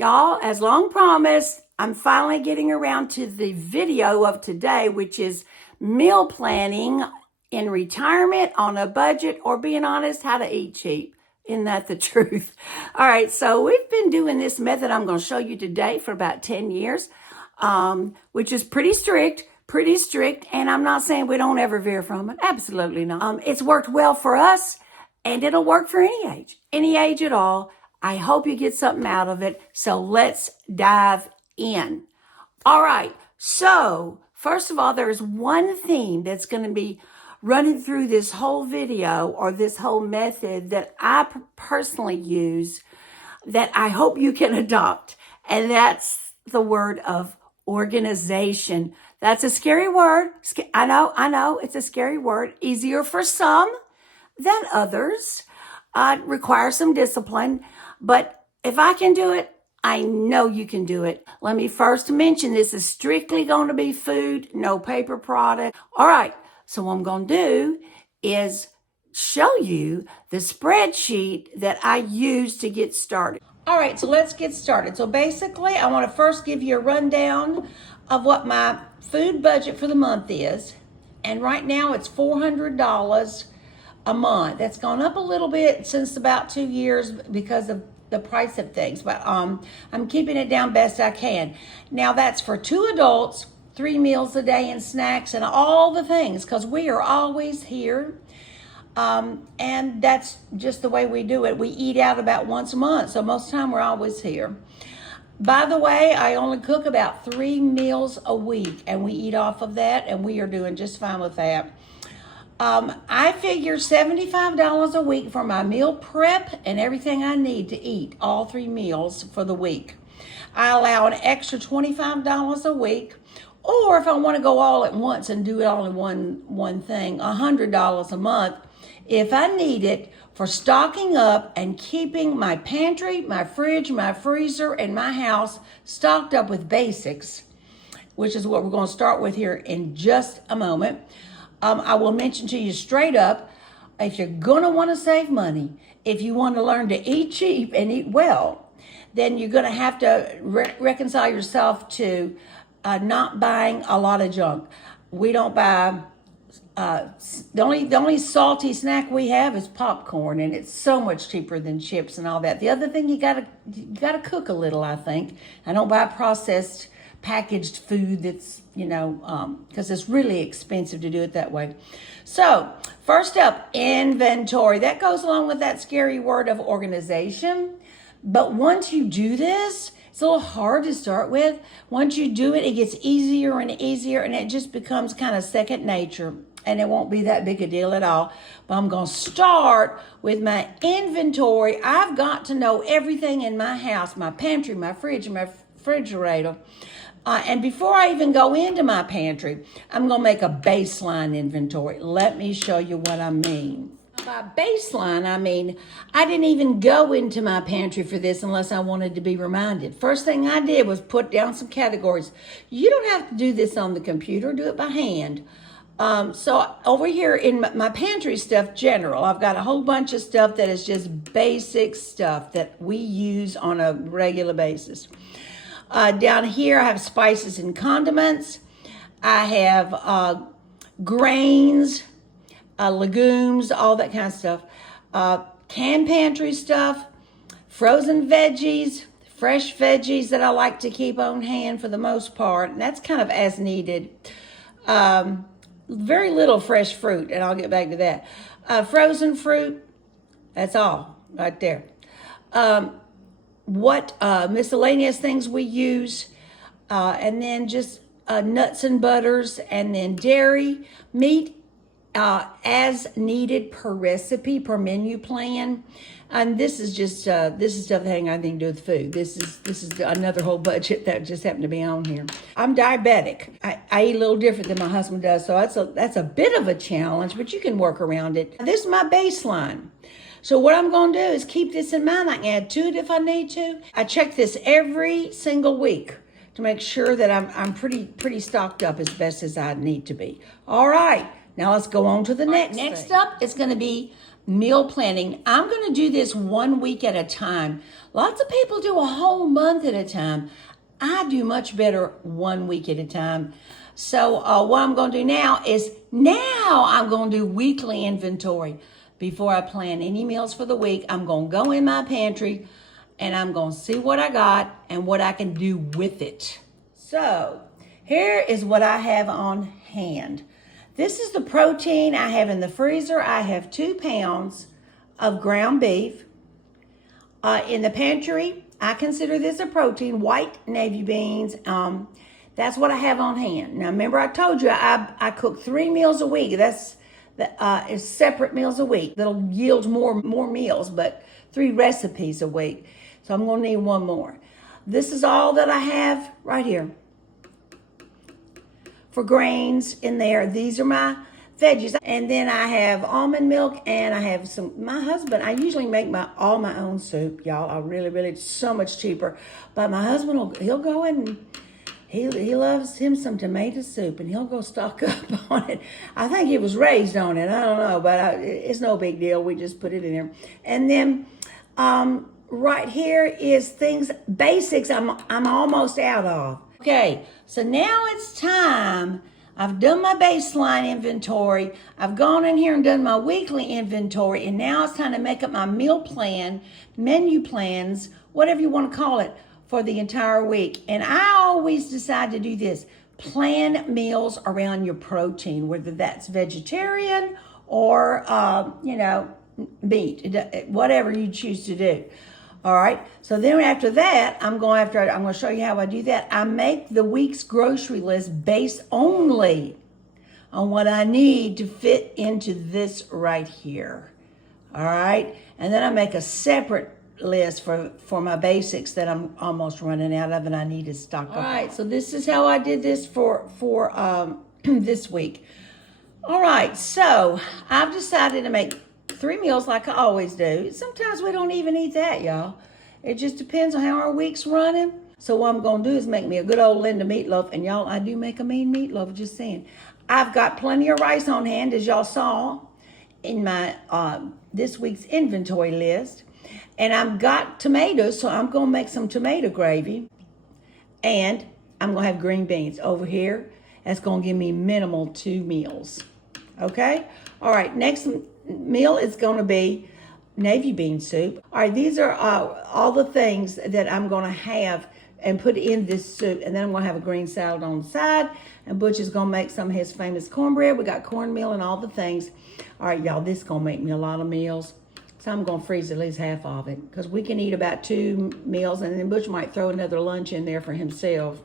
Y'all, as long promised, I'm finally getting around to the video of today, which is meal planning in retirement, on a budget, or being honest, how to eat cheap. Isn't that the truth? All right, so we've been doing this method I'm going to show you today for about 10 years, which is pretty strict, and I'm not saying we don't ever veer from it. Absolutely not. It's worked well for us, and it'll work for any age at all. I hope you get something out of it. So let's dive in. All right. So first of all, there's one theme that's going to be running through this whole video or this whole method that I personally use that I hope you can adopt. And that's the word of organization. That's a scary word. I know it's a scary word. Easier for some than others. Requires some discipline. But if I can do it, I know you can do it. Let me first mention this is strictly going to be food, no paper product. All right. So what I'm going to do is show you the spreadsheet that I use to get started. All right. So let's get started. So basically, I want to first give you a rundown of what my food budget for the month is. And right now it's $400 a month. That's gone up a little bit since about 2 years because of the price of things, but I'm keeping it down best I can. Now that's for 2 adults, 3 meals a day and snacks and all the things, because we are always here. And that's just the way we do it. We eat out about once a month, so most of the time we're always here. By the way, I only cook about 3 meals a week, and we eat off of that, and we are doing just fine with that. I figure $75 a week for my meal prep and everything I need to eat, all 3 meals for the week. I allow an extra $25 a week, or if I want to go all at once and do it all in one thing, $100 a month if I need it for stocking up and keeping my pantry, my fridge, my freezer, and my house stocked up with basics, which is what we're going to start with here in just a moment. I will mention to you straight up, if you're going to want to save money, if you want to learn to eat cheap and eat well, then you're going to have to reconcile yourself to not buying a lot of junk. We don't buy, the only salty snack we have is popcorn, and it's so much cheaper than chips and all that. The other thing, you gotta cook a little, I think. I don't buy processed packaged food that's, because it's really expensive to do it that way. So first up, inventory. That goes along with that scary word of organization. But once you do this, it's a little hard to start with. Once you do it, it gets easier and easier, and it just becomes kind of second nature, and it won't be that big a deal at all. But I'm going to start with my inventory. I've got to know everything in my house, my pantry, my fridge, my refrigerator. And before I even go into my pantry, I'm going to make a baseline inventory. Let me show you what I mean. By baseline, I mean, I didn't even go into my pantry for this unless I wanted to be reminded. First thing I did was put down some categories. You don't have to do this on the computer. Do it by hand. So over here in my pantry stuff, general, I've got a whole bunch of stuff that is just basic stuff that we use on a regular basis. Down here, I have spices and condiments. I have grains, legumes, all that kind of stuff. Canned pantry stuff, frozen veggies, fresh veggies that I like to keep on hand for the most part. And that's kind of as needed. Very little fresh fruit, and I'll get back to that. Frozen fruit, that's all right there. What miscellaneous things we use, and then just nuts and butters, and then dairy, meat as needed per recipe, per menu plan. And this is just this is stuff that ain't got anything to do with food. This is another whole budget that just happened to be on here. I'm diabetic. I eat a little different than my husband does, so that's a bit of a challenge, but you can work around it. This is my baseline. So what I'm going to do is keep this in mind. I can add to it if I need to. I check this every single week to make sure that I'm pretty stocked up as best as I need to be. All right, now let's go on to the next thing. Next up, it's going to be meal planning. I'm going to do this 1 week at a time. Lots of people do a whole month at a time. I do much better 1 week at a time. So what I'm going to do now is I'm going to do weekly inventory. Before I plan any meals for the week, I'm going to go in my pantry and I'm going to see what I got and what I can do with it. So here is what I have on hand. This is the protein I have in the freezer. I have 2 pounds of ground beef. In the pantry, I consider this a protein, white navy beans. That's what I have on hand. Now, remember I told you I cook 3 meals a week. That's is separate meals a week. That'll yield more meals, but 3 recipes a week. So I'm going to need 1 more. This is all that I have right here for grains in there. These are my veggies. And then I have almond milk and I have my husband, I usually make all my own soup, y'all. I really, it's so much cheaper. But my husband, he'll go and he loves him some tomato soup and he'll go stock up on it. I think he was raised on it. I don't know, but it's no big deal. We just put it in there. And then right here is basics I'm almost out of. Okay, so now it's time. I've done my baseline inventory. I've gone in here and done my weekly inventory, and now it's time to make up my meal plan, menu plans, whatever you want to call it, for the entire week. And I always decide to do this. Plan meals around your protein, whether that's vegetarian or, meat, whatever you choose to do. All right, so then after that, I'm going to show you how I do that. I make the week's grocery list based only on what I need to fit into this right here. All right, and then I make a separate list for my basics that I'm almost running out of and I need to stock up. All right, so this is how I did this for this week. All right, so I've decided to make 3 meals like I always do. Sometimes we don't even eat that, y'all. It just depends on how our week's running. So what I'm going to do is make me a good old Linda meatloaf. And y'all, I do make a mean meatloaf, just saying. I've got plenty of rice on hand, as y'all saw in my this week's inventory list. And I've got tomatoes, so I'm going to make some tomato gravy. And I'm going to have green beans over here. That's going to give me minimal 2 meals. Okay? All right, next meal is going to be navy bean soup. All right, these are all the things that I'm going to have and put in this soup. And then I'm going to have a green salad on the side. And Butch is going to make some of his famous cornbread. We got cornmeal and all the things. All right, y'all, this is going to make me a lot of meals. So I'm going to freeze at least half of it because we can eat about 2 meals. And then Butch might throw another lunch in there for himself.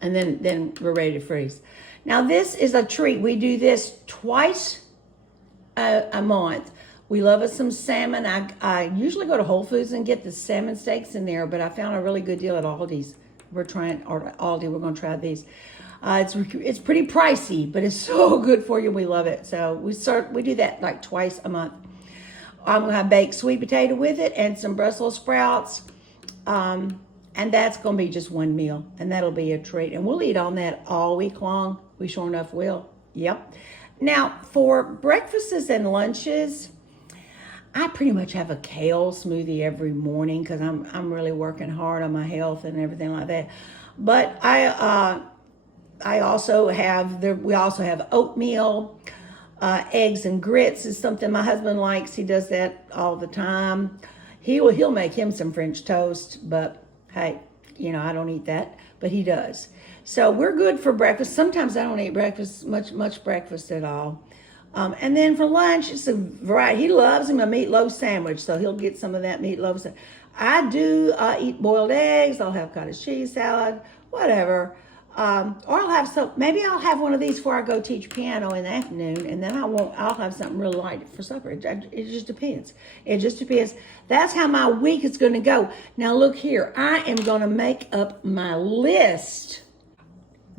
And then we're ready to freeze. Now, this is a treat. We do this twice a month. We love us some salmon. I usually go to Whole Foods and get the salmon steaks in there, but I found a really good deal at Aldi's. We're going to try these. It's pretty pricey, but it's so good for you. We love it. So we do that like twice a month. I'm going to have baked sweet potato with it and some Brussels sprouts. And that's going to be just 1 meal, and that'll be a treat. And we'll eat on that all week long. We sure enough will. Yep. Now, for breakfasts and lunches, I pretty much have a kale smoothie every morning because I'm really working hard on my health and everything like that. But we also have oatmeal, eggs and grits is something my husband likes. He does that all the time. He'll make him some French toast, but hey, I don't eat that, but he does. So we're good for breakfast. Sometimes I don't eat breakfast, much breakfast at all. And then for lunch, it's a variety. He loves him a meatloaf sandwich, so he'll get some of that meatloaf. I do eat boiled eggs. I'll have cottage cheese salad, whatever. Or maybe I'll have one of these before I go teach piano in the afternoon, and then I'll have something real light for supper. It just depends. It just depends. That's how my week is going to go. Now look here. I am going to make up my list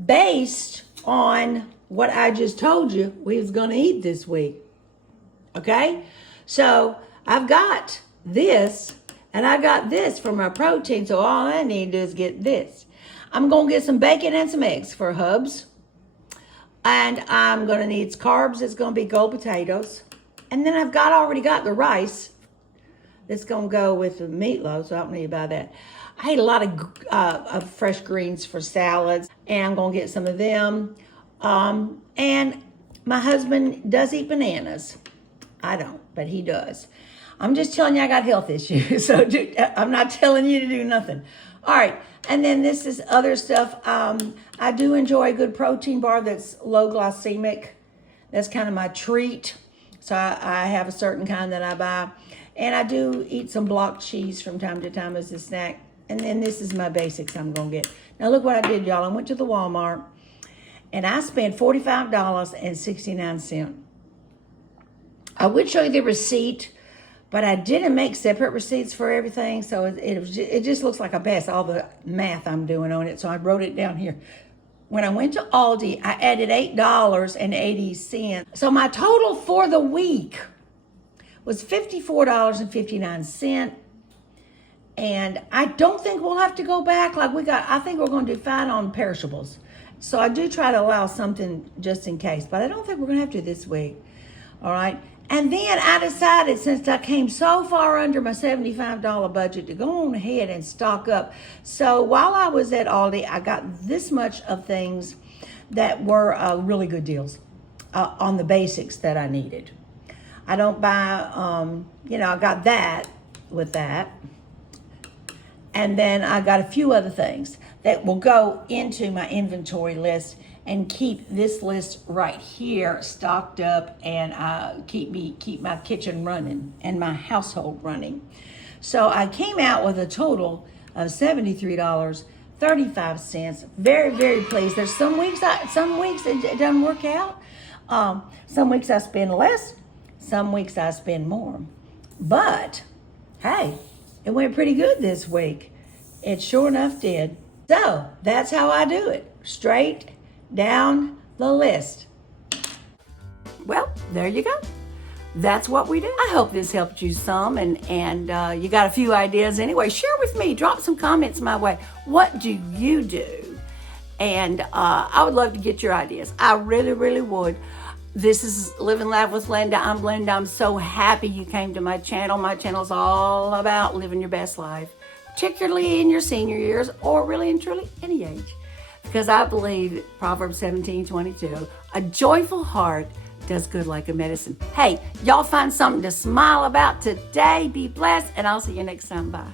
based on what I just told you we was going to eat this week. Okay? So I've got this, and I got this for my protein, so all I need to do is get this. I'm going to get some bacon and some eggs for Hubs. And I'm going to need carbs. It's going to be gold potatoes. And then I've already got the rice that's going to go with the meatloaf, so I don't need to buy that. I ate a lot of fresh greens for salads, and I'm going to get some of them. And my husband does eat bananas. I don't, but he does. I'm just telling you I got health issues, so I'm not telling you to do nothing. All right, and then this is other stuff. I do enjoy a good protein bar that's low glycemic. That's kind of my treat. So I have a certain kind that I buy. And I do eat some block cheese from time to time as a snack. And then this is my basics I'm going to get. Now look what I did, y'all. I went to the Walmart and I spent $45.69. I would show you the receipt, but I didn't make separate receipts for everything. So it just looks like I passed all the math I'm doing on it. So I wrote it down here. When I went to Aldi, I added $8.80. So my total for the week was $54.59. And I don't think we'll have to go back. I think we're going to do fine on perishables. So I do try to allow something just in case, but I don't think we're going to have to this week. All right. And then I decided, since I came so far under my $75 budget, to go on ahead and stock up. So while I was at Aldi, I got this much of things that were really good deals on the basics that I needed. I don't buy, I got that with that. And then I got a few other things that will go into my inventory list and keep this list right here stocked up and keep my kitchen running and my household running. So I came out with a total of $73.35. Very, very pleased. There's some weeks it doesn't work out. Some weeks I spend less. Some weeks I spend more. But hey, it went pretty good this week. It sure enough did. So that's how I do it. Straight down the list. Well, there you go. That's what we do. I hope this helped you some, and you got a few ideas anyway. Share with me. Drop some comments my way. What do you do? And I would love to get your ideas. I really, really would. This is Live and Laugh with Linda. I'm Linda. I'm so happy you came to my channel. My channel's all about living your best life, particularly in your senior years or really and truly any age. Because I believe Proverbs 17:22, a joyful heart does good like a medicine. Hey, y'all find something to smile about today. Be blessed, and I'll see you next time. Bye.